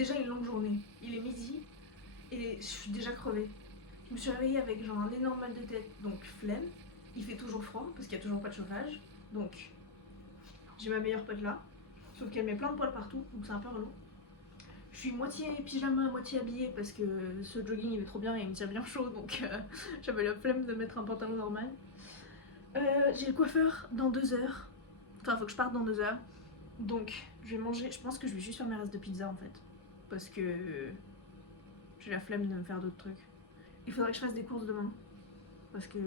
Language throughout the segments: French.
déjà une longue journée. Il est midi et je suis déjà crevée. Je me suis réveillée avec genre un énorme mal de tête, donc flemme. Il fait toujours froid parce qu'il n'y a toujours pas de chauffage. Donc j'ai ma meilleure pote là, sauf qu'elle met plein de poils partout, donc c'est un peu relou. Je suis moitié pyjama, moitié habillée parce que ce jogging il est trop bien et il me tient bien chaud, donc j'avais la flemme de mettre un pantalon normal. J'ai le coiffeur dans 2 heures. Enfin, faut que je parte dans 2 heures. Donc, je vais manger. Je pense que je vais juste faire mes restes de pizza en fait. Parce que j'ai la flemme de me faire d'autres trucs. Il faudrait que je fasse des courses demain. Parce que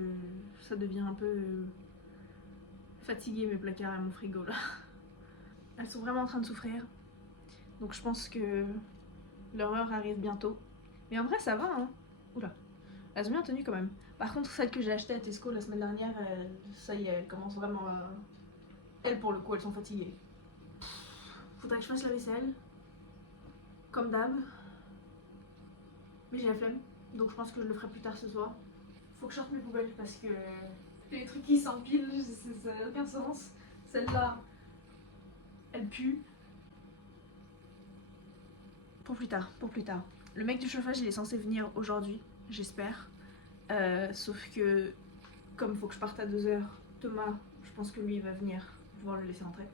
ça devient un peu fatigué mes placards et mon frigo là. Elles sont vraiment en train de souffrir. Donc, je pense que leur heure arrive bientôt. Mais en vrai, ça va hein. Oula. Elles ont bien tenu quand même. Par contre, celle que j'ai achetée à Tesco la semaine dernière, ça y est, elle commence vraiment à. Elles, pour le coup, elles sont fatiguées. Faudrait que je fasse la vaisselle. Comme d'hab. Mais j'ai la flemme. Donc je pense que je le ferai plus tard ce soir. Faut que je sorte mes poubelles parce que les trucs qui s'empilent, ça n'a aucun sens. Celle-là, elle pue. Pour plus tard, pour plus tard. Le mec du chauffage, il est censé venir aujourd'hui, j'espère. Sauf que, comme faut que je parte à 2 heures, Thomas, je pense que lui, il va venir pouvoir le laisser rentrer.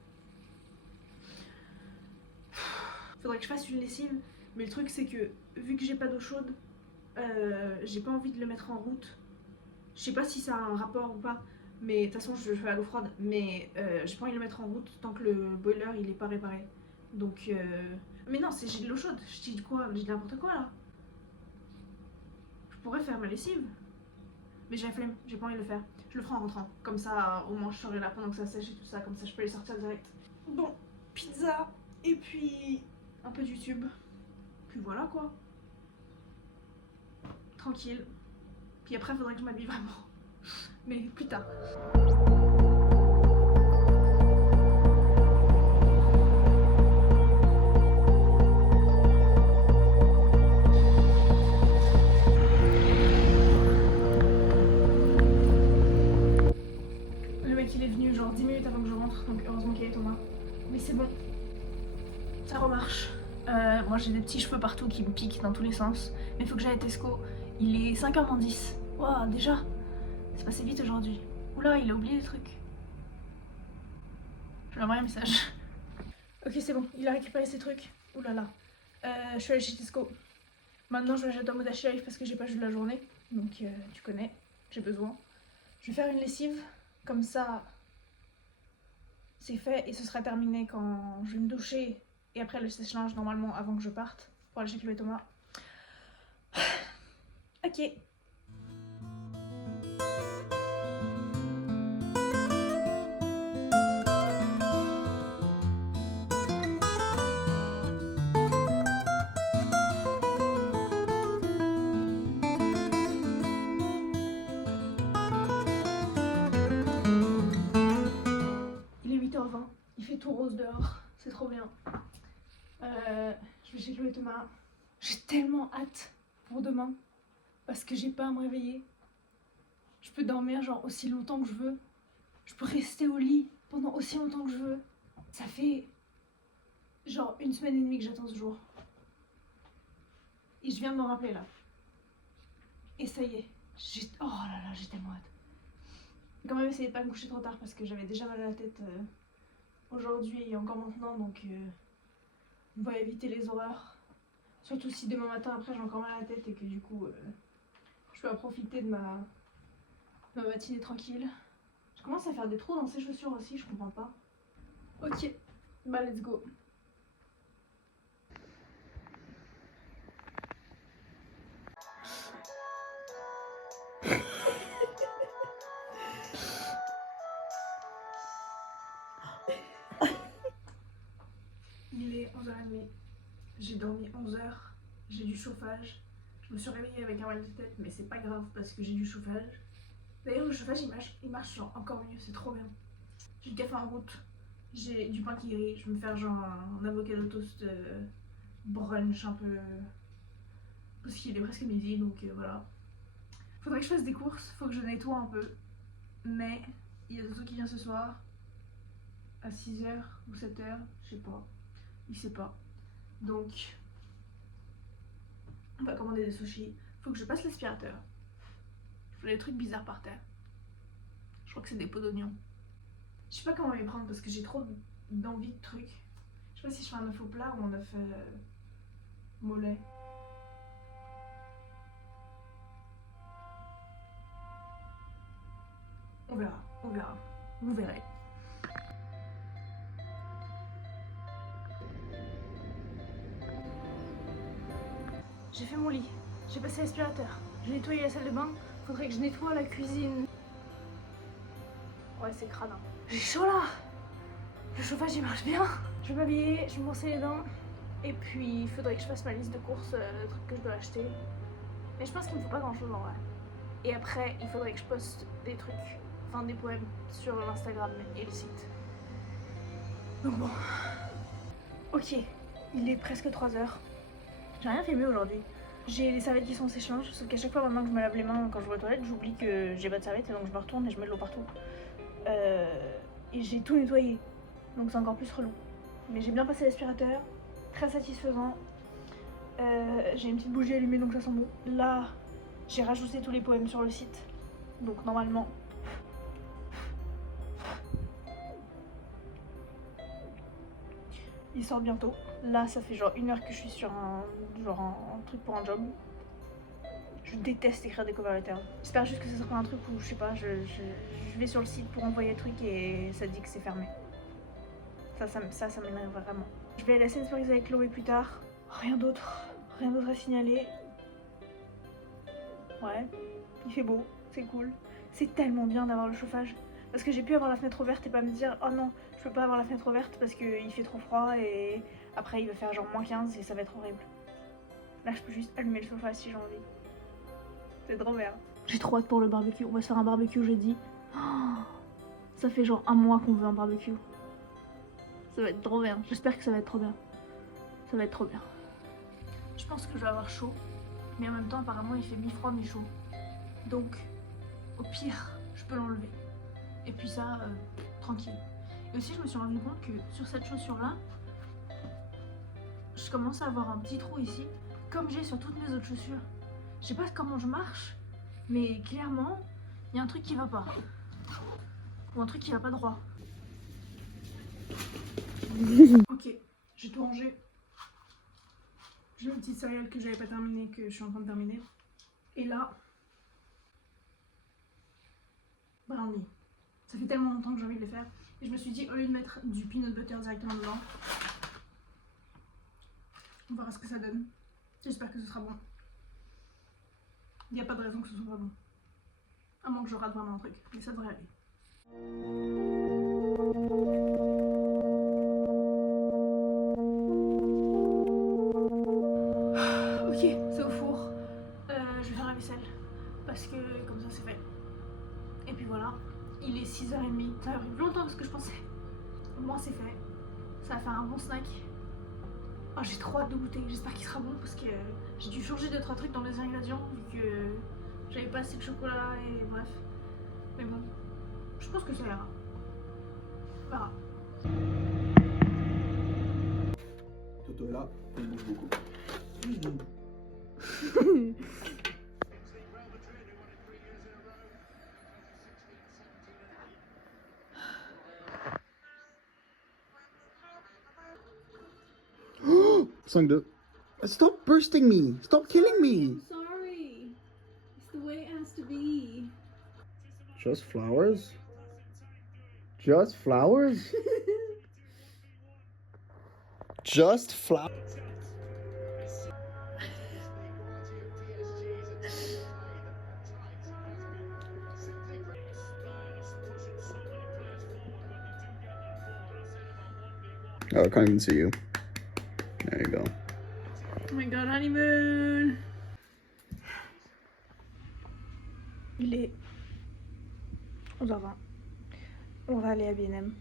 Faudrait que je fasse une lessive, mais le truc c'est que, vu que j'ai pas d'eau chaude, j'ai pas envie de le mettre en route. Je sais pas si ça a un rapport ou pas, mais de toute façon je fais à l'eau froide, mais j'ai pas envie de le mettre en route tant que le boiler il est pas réparé. Donc mais non, j'ai de l'eau chaude, je dis quoi? Je dis n'importe quoi là. Je pourrais faire ma lessive, mais j'ai la flemme, j'ai pas envie de le faire. Je le ferai en rentrant, comme ça au moins je serai là pendant que ça sèche et tout ça, comme ça je peux les sortir direct. Bon, pizza, et puis un peu de YouTube, puis voilà quoi. Tranquille. Puis après, il faudrait que je m'habille vraiment. Mais plus tard. Le mec, il est venu genre 10 minutes avant que je rentre, donc heureusement qu'il y avait Thomas. Mais c'est bon. Ça remarche. Moi, j'ai des petits cheveux partout qui me piquent dans tous les sens. Mais il faut que j'aille à Tesco. Il est 5h moins 10. Waouh, déjà. C'est passé vite aujourd'hui. Oula, il a oublié des trucs. Je lui envoie un message. Ok, c'est bon, il a récupéré ses trucs. Oulala. Là là. Je suis allée chez Tesco. Maintenant, je vais jeter en mode live parce que j'ai pas joué de la journée. Donc, tu connais, j'ai besoin. Je vais faire une lessive. Comme ça, c'est fait et ce sera terminé quand je vais me doucher. Et après, le sèche-linge normalement avant que je parte pour aller chez Chloé et Thomas. Ok. Il est 8h20, il fait tout rose dehors, c'est trop bien. Je vais chez Chloé et Thomas. J'ai tellement hâte pour demain parce que j'ai pas à me réveiller. Je peux dormir genre aussi longtemps que je veux. Je peux rester au lit pendant aussi longtemps que je veux. Ça fait genre 1 semaine et demie que j'attends ce jour. Et je viens de m'en rappeler là. Et ça y est, oh là là, j'ai tellement hâte. J'ai quand même essayé de pas me coucher trop tard parce que j'avais déjà mal à la tête aujourd'hui et encore maintenant, donc on va éviter les horreurs. Surtout si demain matin après j'ai encore mal à la tête et que du coup je peux profiter de ma matinée tranquille. Je commence à faire des trous dans ces chaussures aussi, je comprends pas. Ok, bah let's go. Il est 11h30, j'ai dormi 11h, j'ai du chauffage. Je me suis réveillée avec un mal de tête, mais c'est pas grave parce que j'ai du chauffage. D'ailleurs, le chauffage il marche genre encore mieux, c'est trop bien. J'ai le café en route, j'ai du pain qui grille, je vais me faire genre un avocado toast brunch un peu. Parce qu'il est presque midi, donc voilà. Faudrait que je fasse des courses, faut que je nettoie un peu. Mais il y a Zozo qui vient ce soir à 6h ou 7h, je sais pas. Il sait pas. Donc On va commander des sushis. Faut que je passe l'aspirateur. Je vois des trucs bizarres par terre. Je crois que c'est des pots d'oignons. Je sais pas comment les prendre parce que j'ai trop d'envie de trucs. Je sais pas si je fais un œuf au plat ou un œuf mollet. On verra, on verra. Vous verrez. J'ai fait mon lit, j'ai passé l'aspirateur, j'ai nettoyé la salle de bain, faudrait que je nettoie la cuisine. Ouais, c'est crade. Hein. J'ai chaud là. Le chauffage il marche bien. Je vais m'habiller, je vais me brosser les dents. Et puis il faudrait que je fasse ma liste de courses, de trucs que je dois acheter. Mais je pense qu'il me faut pas grand chose en vrai. Et après, il faudrait que je poste des trucs, enfin des poèmes sur l'Instagram et le site. Donc bon. Ok, il est presque 3h. J'ai rien filmé aujourd'hui. J'ai les serviettes qui sont au sèche-linge, sauf qu'à chaque fois maintenant que je me lave les mains quand je vais aux toilettes, j'oublie que j'ai pas de serviettes et donc je me retourne et je mets de l'eau partout. Et j'ai tout nettoyé, donc c'est encore plus relou. Mais j'ai bien passé l'aspirateur, très satisfaisant. J'ai une petite bougie allumée donc ça sent bon. Là, j'ai rajouté tous les poèmes sur le site, donc normalement. Il sort bientôt. Là, ça fait genre 1 heure que je suis sur un truc pour un job. Je déteste écrire des cover letters. J'espère juste que ce sera pas un truc où, je sais pas, je vais sur le site pour envoyer le truc et ça dit que c'est fermé. Ça m'énerve vraiment. Je vais aller à Sainsbury's avec Chloé plus tard. Rien d'autre à signaler. Ouais, il fait beau, c'est cool. C'est tellement bien d'avoir le chauffage. Parce que j'ai pu avoir la fenêtre ouverte et pas me dire oh non, je peux pas avoir la fenêtre ouverte parce qu'il fait trop froid et après il va faire genre -15 et ça va être horrible. Là je peux juste allumer le chauffage si j'ai envie. C'est trop bien. J'ai trop hâte pour le barbecue. On va se faire un barbecue jeudi. Oh, ça fait genre 1 mois qu'on veut un barbecue. Ça va être trop bien. J'espère que ça va être trop bien. Ça va être trop bien. Je pense que je vais avoir chaud. Mais en même temps apparemment il fait mi-froid mi-chaud. Donc au pire je peux l'enlever. Et puis ça, tranquille. Et aussi je me suis rendu compte que sur cette chaussure là, je commence à avoir un petit trou ici. Comme j'ai sur toutes mes autres chaussures. Je sais pas comment je marche, mais clairement, il y a un truc qui va pas. Ou un truc qui va pas droit. Ok, j'ai tout rangé. J'ai une petite céréale que j'avais pas terminée, que je suis en train de terminer. Et là, brownie. Ça fait tellement longtemps que j'ai envie de les faire. Et je me suis dit, au lieu de mettre du peanut butter directement dedans, on verra ce que ça donne. J'espère que ce sera bon. Il n'y a pas de raison que ce soit pas bon. À moins que je rate vraiment un truc. Mais ça devrait aller. Ok, c'est au four. Je vais faire la vaisselle. Parce que comme ça c'est fait. Et puis voilà. Il est 6h30. Ça a pris plus longtemps que ce que je pensais. Au moins c'est fait. Ça va faire un bon snack. Oh, j'ai trop hâte de goûter. J'espère qu'il sera bon parce que j'ai dû changer 2-3 trucs dans les ingrédients vu que j'avais pas assez de chocolat et bref. Mais bon, je pense que ça ira. On verra. Toto est là, il bouge beaucoup. Oh, 5-2. Stop bursting me! Stop killing me! I'm sorry. It's the way it has to be. Just flowers? Just flowers? Just flowers? Oh, I can't even see you. There you go. Oh my god, honeymoon! Il est 11h20. On va aller à B&M.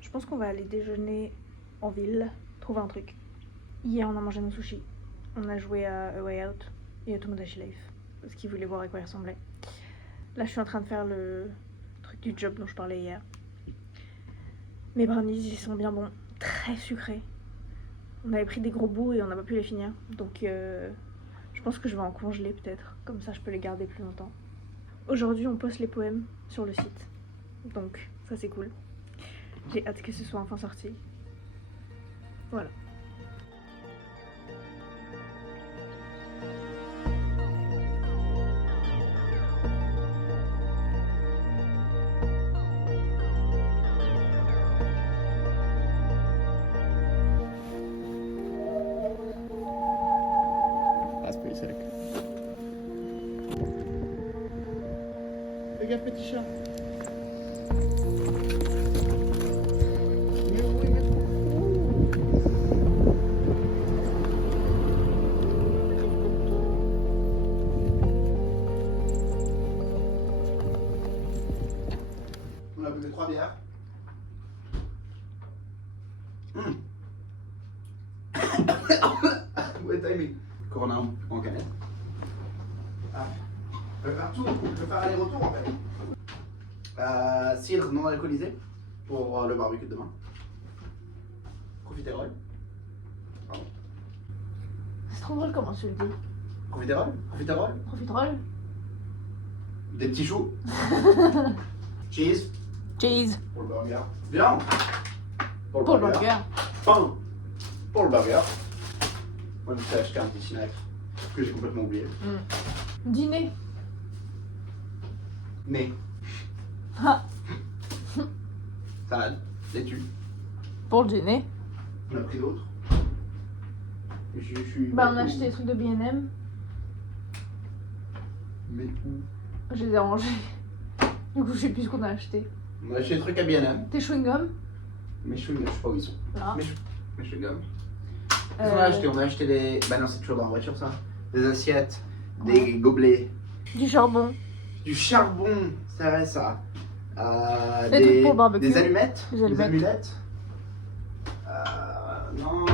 Je pense qu'on va aller déjeuner en ville, trouver un truc. Hier, on a mangé nos sushis. On a joué à A Way Out et à Tomodachi Life parce qu'ils voulaient voir à quoi il ressemblait. Là, je suis en train de faire le truc du job dont je parlais hier. Mes brownies, ils sont bien bons, très sucrés. On avait pris des gros bouts et on n'a pas pu les finir. Donc, je Je pense que je vais en congeler peut-être, comme ça je peux les garder plus longtemps. Aujourd'hui on poste les poèmes sur le site, donc ça c'est cool. J'ai hâte que ce soit enfin sorti. Voilà. That's pretty sick. Fais gaffe, petit chat. Mais oui, mais on a bu 3 bières. Ouais, timing. Corona en canette. Ah. Je vais faire tout. Je vais faire aller-retour en fait. Cidre non alcoolisé pour le barbecue de demain. Profiterole. Pardon. C'est trop drôle comment tu le dis. Profiterole. Profiterole. Profiterole. Des petits choux. Cheese. Cheese. Pour le burger. Viande. Pour le burger. Pain. Pour le burger. Moi, je me suis acheté un petit snack que j'ai complètement oublié. Dîner. Nez. Ah. Salade. Laitue. Pour le dîner. On a pris d'autres. Je suis. Bah on a acheté des trucs de B&M. Mais où? Je les ai rangés. Du coup je sais plus ce qu'on a acheté. On a acheté des trucs à B&M. Tes chewing-gums. Mes chewing-gums, je sais pas où ils sont. Là. Mes chewing-gums. Qu'est-ce qu'on a acheté? On a acheté des. Bah non, c'est toujours dans la voiture ça. Des assiettes, des gobelets, Du charbon. du charbon, c'est vrai ça. Des trucs pour le barbecue. Des allumettes. Des allumettes. amulettes. Non.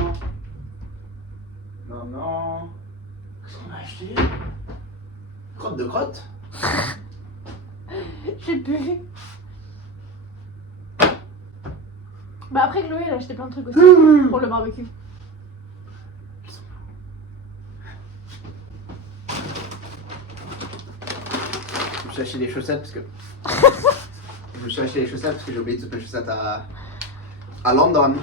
Non. Qu'est-ce qu'on a acheté? Crotte de crotte. Je sais plus. Bah après Chloé elle a acheté plein de trucs aussi pour le barbecue. Je me suis acheté des chaussettes parce que. Je me suis acheté des chaussettes parce que j'ai oublié toutes mes chaussettes à London.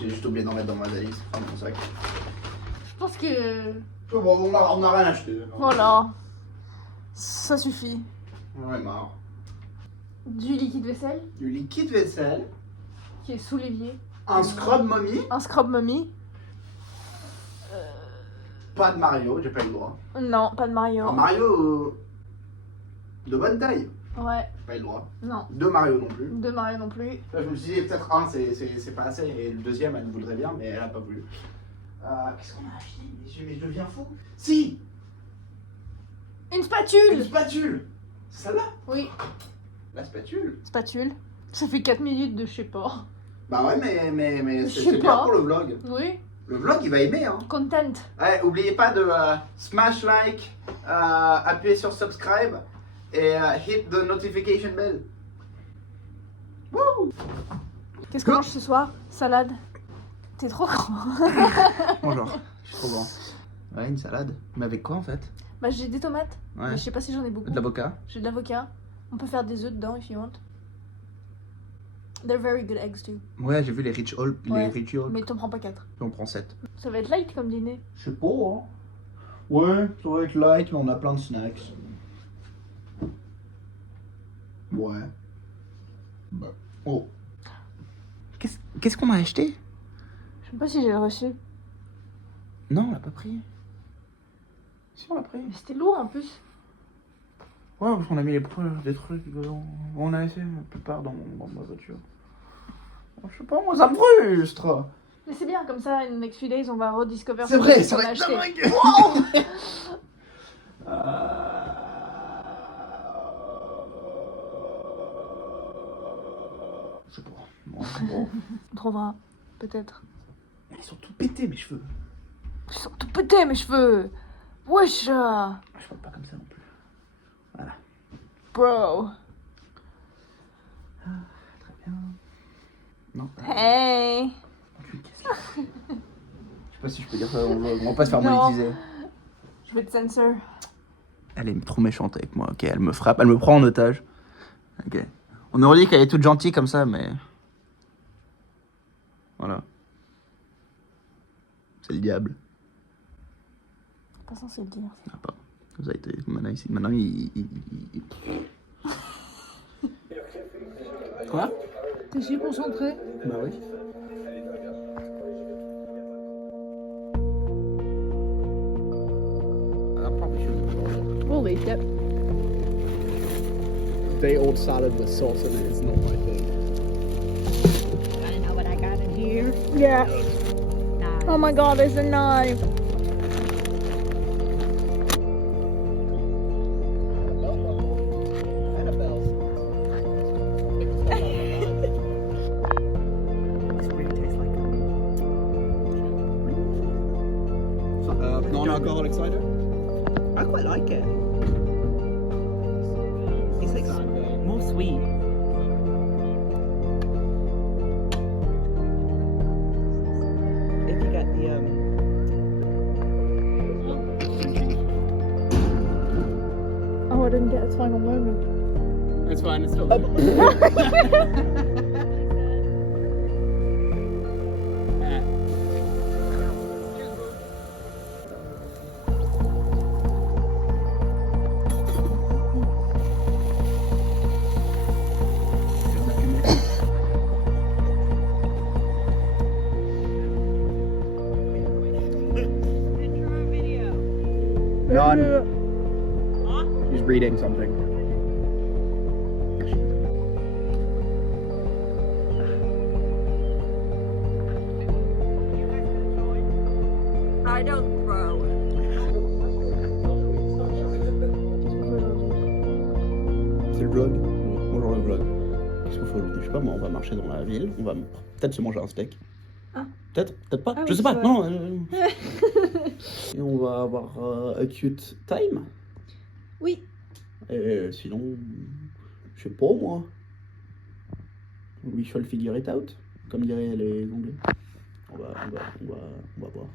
J'ai juste oublié d'en mettre dans ma valise, enfin dans mon sac. Je pense que... Bon, on a rien acheté. Voilà. Ça suffit. On est marre. Du liquide vaisselle Du liquide vaisselle, qui est sous l'évier. un scrub mommy, Un scrub mommy. pas de Mario, j'ai pas eu le droit. Non, pas de Mario. Un Mario de bonne taille, Ouais, j'ai pas eu le droit. non. Deux Mario non plus. De Mario non plus. Là, je me suis dit peut-être un c'est pas assez et le deuxième elle voudrait bien mais elle a pas voulu. Qu'est-ce qu'on a acheté? Mais je deviens fou. Si, Une une spatule. spatule. C'est celle-là? Oui, La spatule. spatule. Ça fait 4 minutes de je sais pas. Bah ouais mais Je c'est sais bien pas. pour le vlog. Oui. Le vlog il va aimer hein. Content. Ouais, oubliez pas de smash like, appuyer sur subscribe et hit the notification bell. Woo! Qu'est-ce qu'on mange ce soir? Salade. T'es trop grand. Bonjour, je suis trop grand. Ouais, une salade. Mais avec quoi en fait? Bah j'ai des tomates. Ouais. Mais je sais pas si j'en ai beaucoup. De l'avocat. J'ai de l'avocat. On peut faire des œufs dedans if you want. They're very good eggs too. Ouais, j'ai vu les Rich Hall. Ouais. Les Rich Hall. Mais t'en prends pas 4. On prend 7. Ça va être light comme dîner. Je sais pas, hein. Ouais, ça va être light, mais on a plein de snacks. Ouais. Bah. Oh. Qu'est-ce qu'on a acheté? Je sais pas si j'ai le reçu. Non, on l'a pas pris. Si, on l'a pris. Mais c'était lourd en plus. Ouais, parce qu'on a mis des trucs. On a laissé la plupart dans ma voiture. Je sais pas, moi ça me frustre. Mais c'est bien, comme ça, in next few days, on va rediscover C'est vrai, ce ça qu'on va a être acheté. dingue. Wow. Je sais pas. Bon. On trouvera, peut-être. Ils sont tout pétés mes cheveux. Ils sont tout pétés mes cheveux. Wesh. Je parle pas comme ça non plus. Voilà. Bro. Très bien. Non. Hey. Qu'est-ce que c'est? Je sais pas si je peux dire ça, on va pas se faire Non. monétiser. Je vais te censure. Elle est trop méchante avec moi, ok, elle me frappe, elle me prend en otage. Ok. On aurait dit qu'elle est toute gentille comme ça, mais... Voilà. C'est le diable. Pas censé le dire. Ah, pas. Vous avez été... Maintenant, il... Quoi? T'es si concentré? Bah oui. Holy shit. Day old salad with sauce in it is not my thing. I know what I got in here. Yeah. Nice. Oh my god, there's a knife. Non-alcoholic cider? I quite like it. It's like more sweet. If you get the Oh, I didn't get its final moment. It's fine, it's still Non, he's reading something. I don't throw. C'est le vlog. Bonjour le vlog. Qu'est-ce qu'on fait aujourd'hui? Je sais pas moi, on va marcher dans la ville, on va peut-être se manger un steak. Ah. Peut-être pas, Ah je oui, sais pas, c'est non. Et on va avoir a cute time. Oui. Et sinon, je sais pas moi. We shall figure it out, comme diraient les Anglais. On va voir.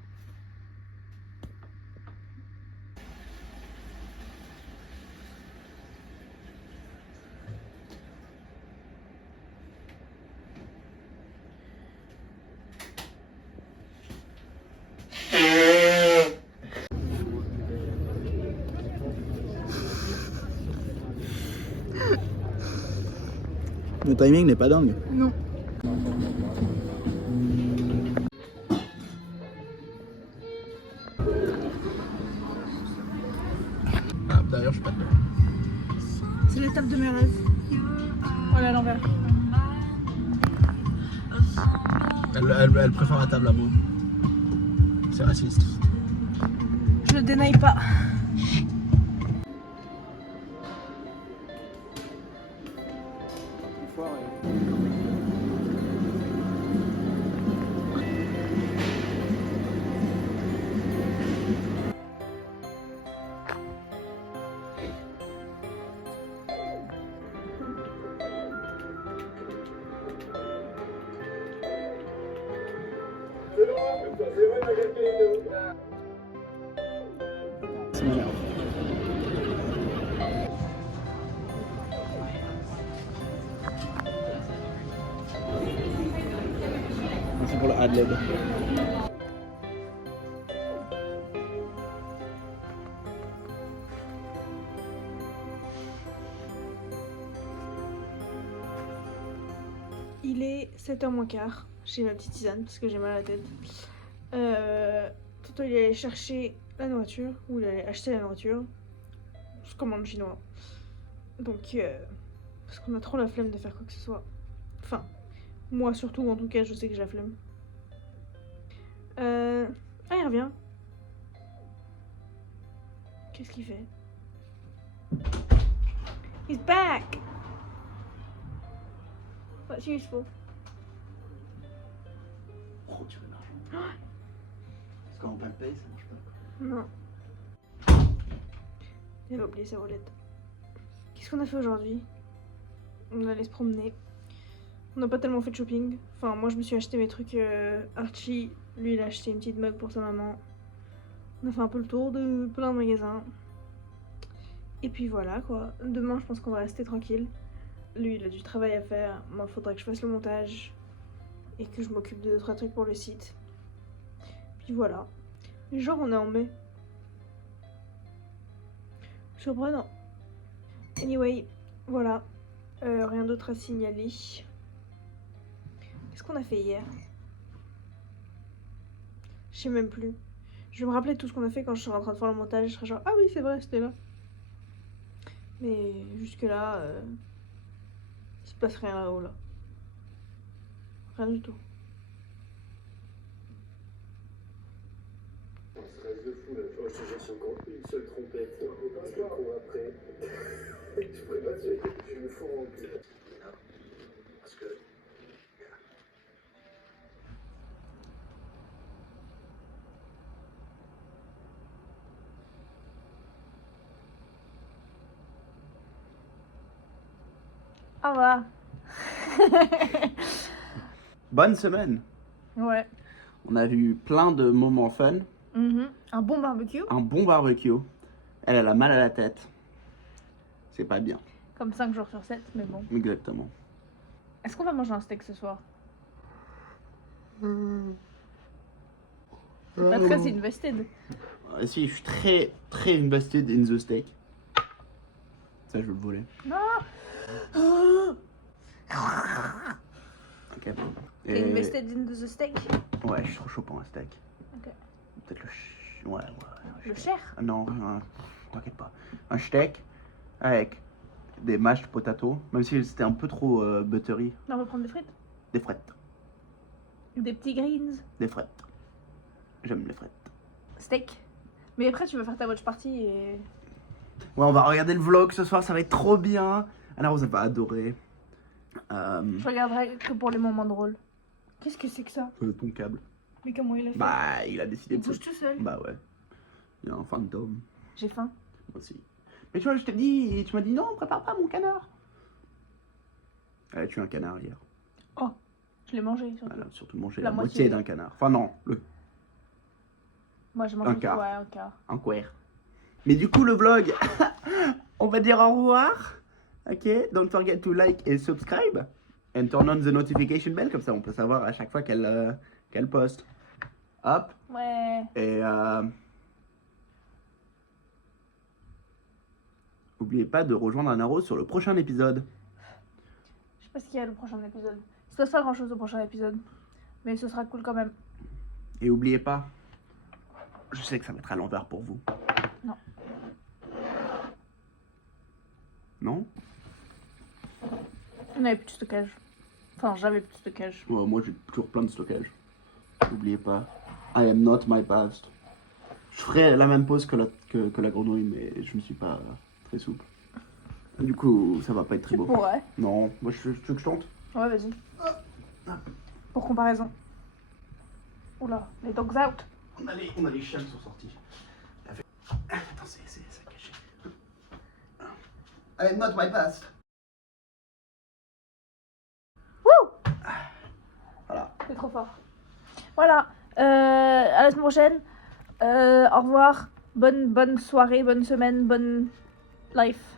Le timing n'est pas dingue. Non. Ah, d'ailleurs, je suis pas dedans. C'est l'étape de mes rêves. Voilà à l'envers. Elle préfère la table à moi. C'est raciste. Je le dénaille pas. Ça m'énerve. C'est pour le ad-lib. Il est 7h moins quart. J'ai ma petite tisane parce que j'ai mal à la tête. Toto il est allé chercher la nourriture, ou il allait acheter la nourriture. On se commande chinois. Donc, parce qu'on a trop la flemme de faire quoi que ce soit. Enfin, moi surtout, en tout cas, je sais que j'ai la flemme. Ah, il revient. Qu'est-ce qu'il fait? He's back! What's useful? Oh, tu veux de l'argent. Parce qu'en plein paye, ça marche pas. Non. Il a oublié sa roulette. Qu'est-ce qu'on a fait aujourd'hui? On allait se promener. On n'a pas tellement fait de shopping. Enfin, moi je me suis acheté mes trucs Archie. Lui il a acheté une petite mug pour sa maman. On a fait un peu le tour de plein de magasins. Et puis voilà quoi. Demain je pense qu'on va rester tranquille. Lui il a du travail à faire. Moi il faudrait que je fasse le montage. Et que je m'occupe de 2-3 trucs pour le site. Puis voilà. Genre on est en mai. Surprenant. Anyway, voilà. Rien d'autre à signaler. Qu'est-ce qu'on a fait hier? Je sais même plus. Je vais me rappeler de tout ce qu'on a fait quand je serai en train de faire le montage. Je serai genre, ah oui, c'est vrai, c'était là. Mais jusque-là, il se passe rien là-haut, là. Rien du tout. On se reste de fou là. Oh, je te jure, c'est encore une seule trompette. Parce que con après. Je pourrais pas te dire que je me fous en cul. Parce que. Au revoir. Bonne semaine. Ouais. On a eu plein de moments fun. Un bon barbecue. Un bon barbecue. Elle a mal à la tête. C'est pas bien. Comme 5 jours sur 7, mais bon. Exactement. Est-ce qu'on va manger un steak ce soir? Pas très invested. Si, je suis très très invested in the steak. Ça, je veux le voler. Ok. T'es Et- invested in the steak? Ouais, je suis trop chaud pour un steak. Ok. Peut-être ouais. Le cher? Ah non, t'inquiète pas. Un steak avec des mashed potatoes, même si c'était un peu trop buttery. Non, on va prendre des frites. Des frites. Des petits greens. Des frites. J'aime les frites. Steak. Mais après, tu vas faire ta watch party et. Ouais, on va regarder le vlog ce soir, ça va être trop bien. Anna Rose, elle va adorer. Je regarderai que pour les moments drôles. Qu'est-ce que c'est que ça? Ton câble. Mais comment il a fait? Bah, il a décidé Il de bouge tout seul. Bah ouais. Il y a un fantôme. J'ai faim. Moi aussi. Mais tu vois, je t'ai dit, tu m'as dit non, prépare pas mon canard. Elle a tué un canard hier. Je l'ai mangé. Surtout. Elle a surtout mangé La la moitié moitié. d'un canard. Enfin non, Moi, j'ai mangé Un quart. Ouais, un quart. un quart. Mais du coup, le vlog, on va dire au revoir. Ok, don't forget to like et subscribe. And turn on the notification bell, comme ça on peut savoir à chaque fois qu'elle poste. Hop. Ouais. Et n'oubliez pas de rejoindre Anna Rose sur le prochain épisode. Je sais pas ce qu'il y a le prochain épisode. Il se passe pas grand chose au prochain épisode. Mais ce sera cool quand même. Et n'oubliez pas, je sais que ça va être à l'envers pour vous. Non. Non? On avait plus de stockage. Enfin, j'avais plus de stockage. Ouais, moi j'ai toujours plein de stockage. N'oubliez pas, I am not my past. Je ferai la même pose que la grenouille, mais je ne suis pas très souple. Du coup, ça va pas être très beau. Ouais. Non, moi tu veux que je tente? Ouais, vas-y. Pour comparaison. Oula, les dogs out. On a les chiens qui sont sortis. Attends, c'est caché. I am not my past. Wouh! Voilà. C'est trop fort. Voilà. À la semaine prochaine. Au revoir. Bonne soirée, bonne semaine, bonne life.